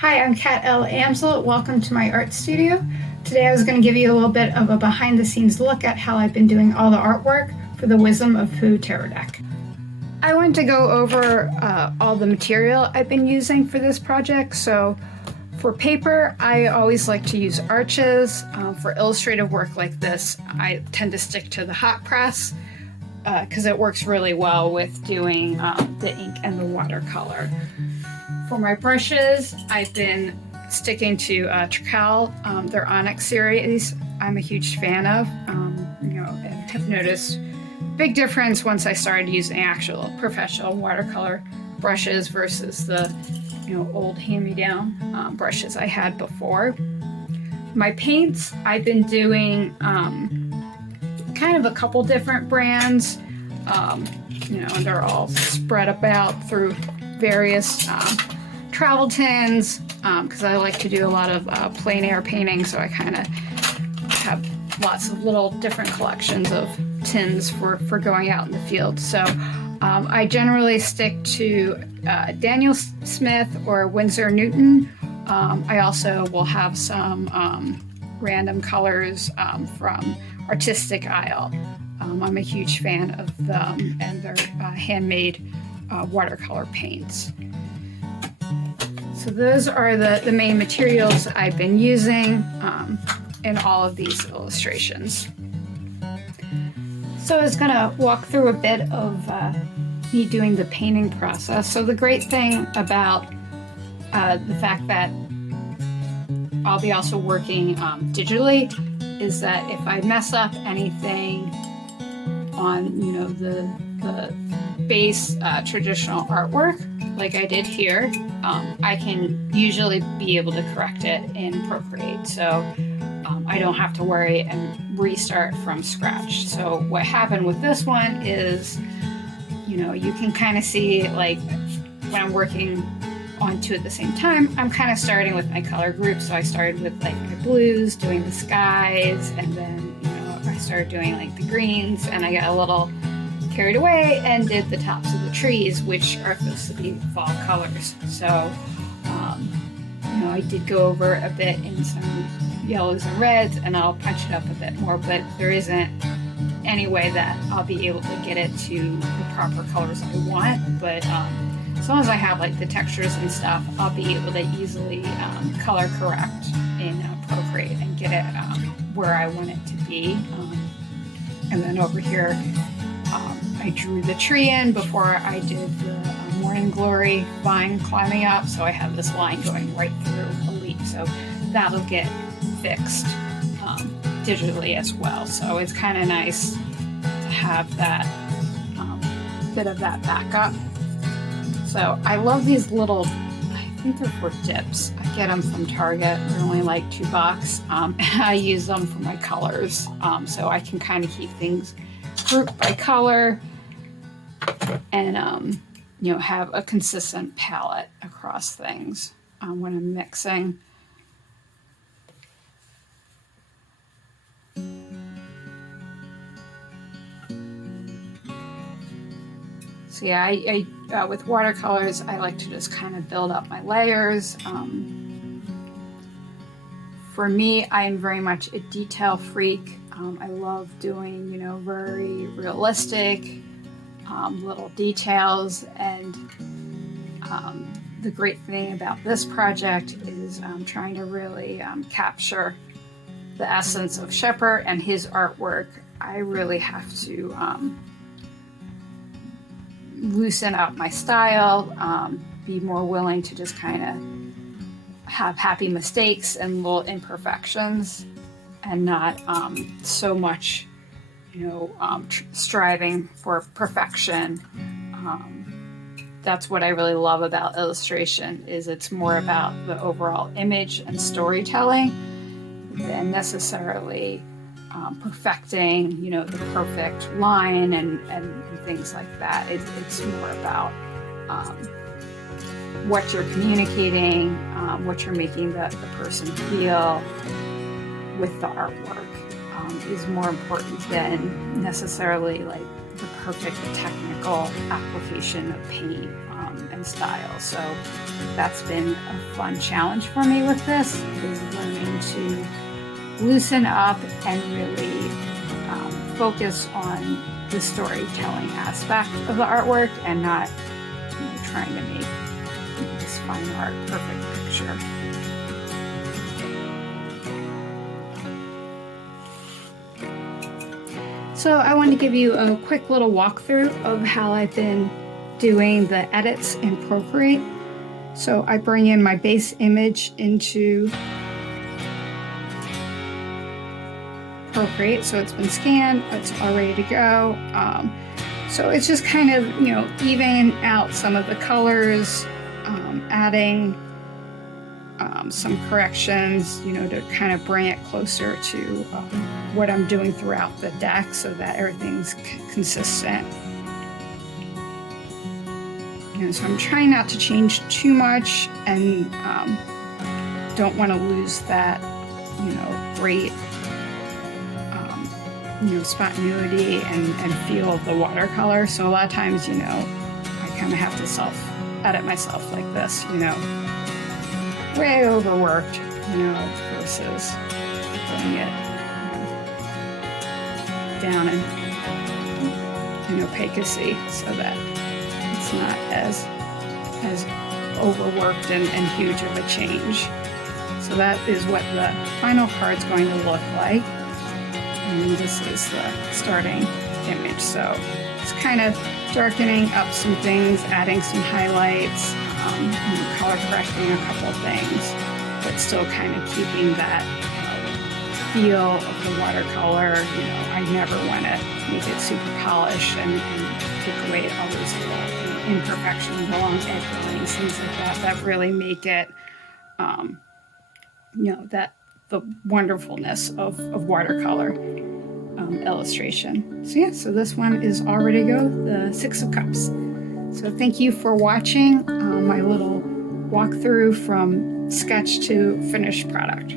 Hi, I'm Kat L. Amsel. Welcome to my art studio. Today I was going to give you a little bit of a behind the scenes look at how I've been doing all the artwork for the Wisdom of Pooh Tarot deck. I want to go over all the material I've been using for this project. So for paper, I always like to use arches. For illustrative work like this, I tend to stick to the hot press because it works really well with doing the ink and the watercolor. For my brushes, I've been sticking to Trical, their Onyx series. I'm a huge fan of, and have noticed big difference once I started using actual professional watercolor brushes versus the, old hand-me-down brushes I had before. My paints, I've been doing kind of a couple different brands. They're all spread about through various travel tins because I like to do a lot of plein air painting, so I kind of have lots of little different collections of tins for going out in the field. So I generally stick to Daniel Smith or Winsor Newton. I also will have some random colors from Artistic Isle. I'm a huge fan of them and their handmade watercolor paints. So those are the main materials I've been using in all of these illustrations. So I was going to walk through a bit of me doing the painting process. So the great thing about the fact that I'll be also working digitally is that if I mess up anything on the base traditional artwork like I did here, I can usually be able to correct it in Procreate, so I don't have to worry and restart from scratch. So what happened with this one is, you can kind of see, like, when I'm working on two at the same time, I'm kind of starting with my color group. So I started with like my blues, doing the skies, and then I started doing like the greens, and I got a little carried away and did the tops of the trees, which are supposed to be fall colors. So I did go over a bit in some yellows and reds, and I'll punch it up a bit more, but there isn't any way that I'll be able to get it to the proper colors I want. But as long as I have like the textures and stuff, I'll be able to easily color correct in Procreate and get it where I want it to be. And then over here, I drew the tree in before I did the Morning Glory vine climbing up. So I have this line going right through a leaf. So that'll get fixed digitally as well. So it's kind of nice to have that bit of that backup. So I love these little, I think they're for dips. I get them from Target. They're only like $2. And I use them for my colors. So I can kind of keep things grouped by color and, have a consistent palette across things when I'm mixing. So yeah, I with watercolors, I like to just kind of build up my layers. For me, I'm very much a detail freak. I love doing, very realistic little details. And the great thing about this project is I'm trying to really capture the essence of Shepard and his artwork. I really have to loosen up my style, be more willing to just kind of have happy mistakes and little imperfections, and not so much, striving for perfection. That's what I really love about illustration, is it's more about the overall image and storytelling than necessarily perfecting, the perfect line and things like that. It's more about what you're communicating, what you're making the person feel with the artwork is more important than necessarily like the perfect technical application of paint and style. So that's been a fun challenge for me with this, is learning to loosen up and really focus on the storytelling aspect of the artwork and not trying to make this fine art perfect picture. So I want to give you a quick little walkthrough of how I've been doing the edits in Procreate. So I bring in my base image into Procreate, so it's been scanned, it's all ready to go. So it's just kind of, evening out some of the colors, adding some corrections, to kind of bring it closer to what I'm doing throughout the deck so that everything's consistent. So I'm trying not to change too much and don't want to lose that, great spontaneity and feel of the watercolor. So a lot of times, I kind of have to self-edit myself like this, way overworked, versus putting it down in opacity so that it's not as overworked and huge of a change. So that is what the final card's going to look like. And this is the starting image. So it's kind of darkening up some things, adding some highlights, color correcting a couple things, but still kind of keeping that feel of the watercolor. I never want to make it super polished and take away all those little imperfections along edge lines, things like that, that really make it, that the wonderfulness of watercolor illustration. So this one is all ready to go, the Six of Cups. So thank you for watching my little walkthrough from sketch to finished product.